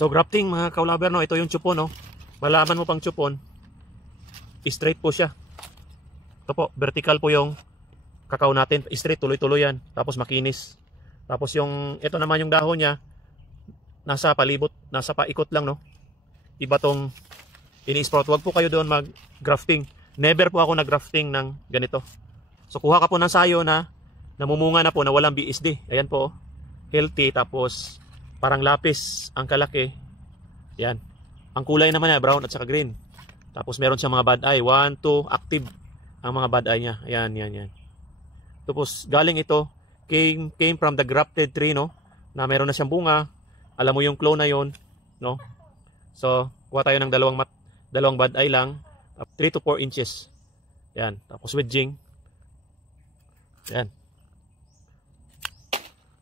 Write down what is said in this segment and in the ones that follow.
So grafting mga kaulaber, no, ito yung chupon, no. Malaman mo pang chupon, straight po siya. Ito po, vertical po yung kakao natin, straight, tuloy-tuloy yan. Tapos makinis. Tapos yung, ito naman yung dahon niya, nasa palibot, nasa paikot lang, no. Iba tong ini-sprout. Huwag po kayo doon mag-grafting. Never po ako nag-grafting ng ganito. So kuha ka po ng sayo na namumunga na po, na walang BSD. Ayan po, healthy, tapos parang lapis ang kalaki. Yan. Ang kulay naman niya, brown at saka green. Tapos meron siyang mga bad eye. 1, 2, active ang mga bad eye niya. Ayan, yan, yan. Tapos galing ito, came from the grafted tree, no? Na meron na siyang bunga. Alam mo yung clone na yon, no? So, kuha tayo ng dalawang bad eye lang. 3 to 4 inches. Yan. Tapos wedging. Yan.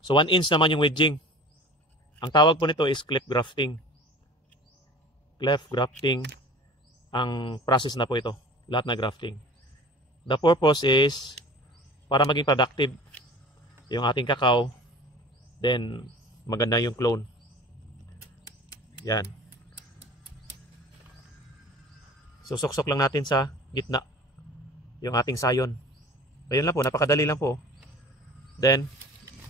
So 1 inch naman yung wedging. Ang tawag po nito is cleft grafting. Cleft grafting ang process na po ito. Lahat na grafting. The purpose is para maging productive yung ating kakao. Then maganda yung clone. Yan. Susuksok lang natin sa gitna yung ating sayon. Ayun lang po, napakadali lang po. Then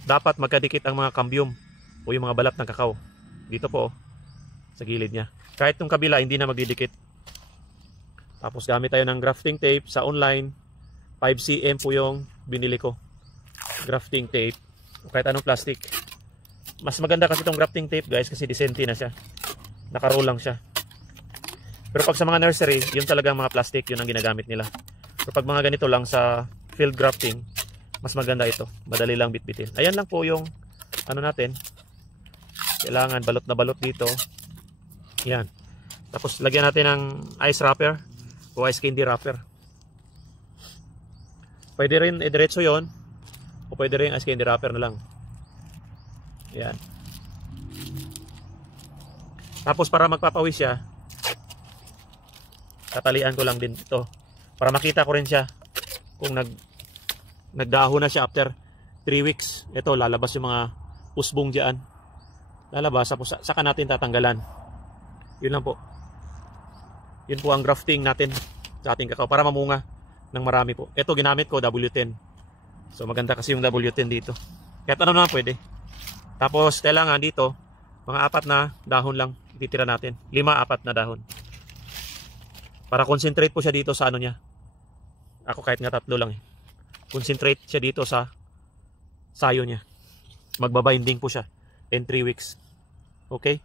dapat magkadikit ang mga cambium o yung mga balat ng kakao. Dito po sa gilid niya. Kahit yung kabila hindi na magdidikit. Tapos gamit tayo ng grafting tape sa online. 5cm po yung binili ko. Grafting tape. O kahit anong plastic. Mas maganda kasi itong grafting tape guys kasi disente na siya. Nakaroll lang siya. Pero pag sa mga nursery, yun talagang mga plastic, yun ang ginagamit nila. Pero pag mga ganito lang sa field grafting, mas maganda ito. Madali lang bitbitin. Ayan lang po yung ano natin. Kailangan balot na balot dito. Yan. Tapos lagyan natin ng ice wrapper o ice candy wrapper. Pwede rin diretso yon o pwede rin ice candy wrapper na lang. Yan. Tapos para magpapawis siya, tatalian ko lang din ito para makita ko rin siya kung nagdahon na siya after 3 weeks. Ito lalabas yung mga usbong diyan. Lalabas, tapos saka natin tatanggalan. Yun lang po. Yun po ang grafting natin sa ating kakao para mamunga ng marami po. Ito ginamit ko W10. So maganda kasi yung W10 dito. Kahit ano naman pwede. Tapos kailangan dito mga 4 na dahon lang ititira natin. 4 na dahon. Para concentrate po siya dito sa ano niya. Ako kahit nga 3 lang eh. Concentrate siya dito sa sayo niya. Magbabinding po siya in 3 weeks. Okay?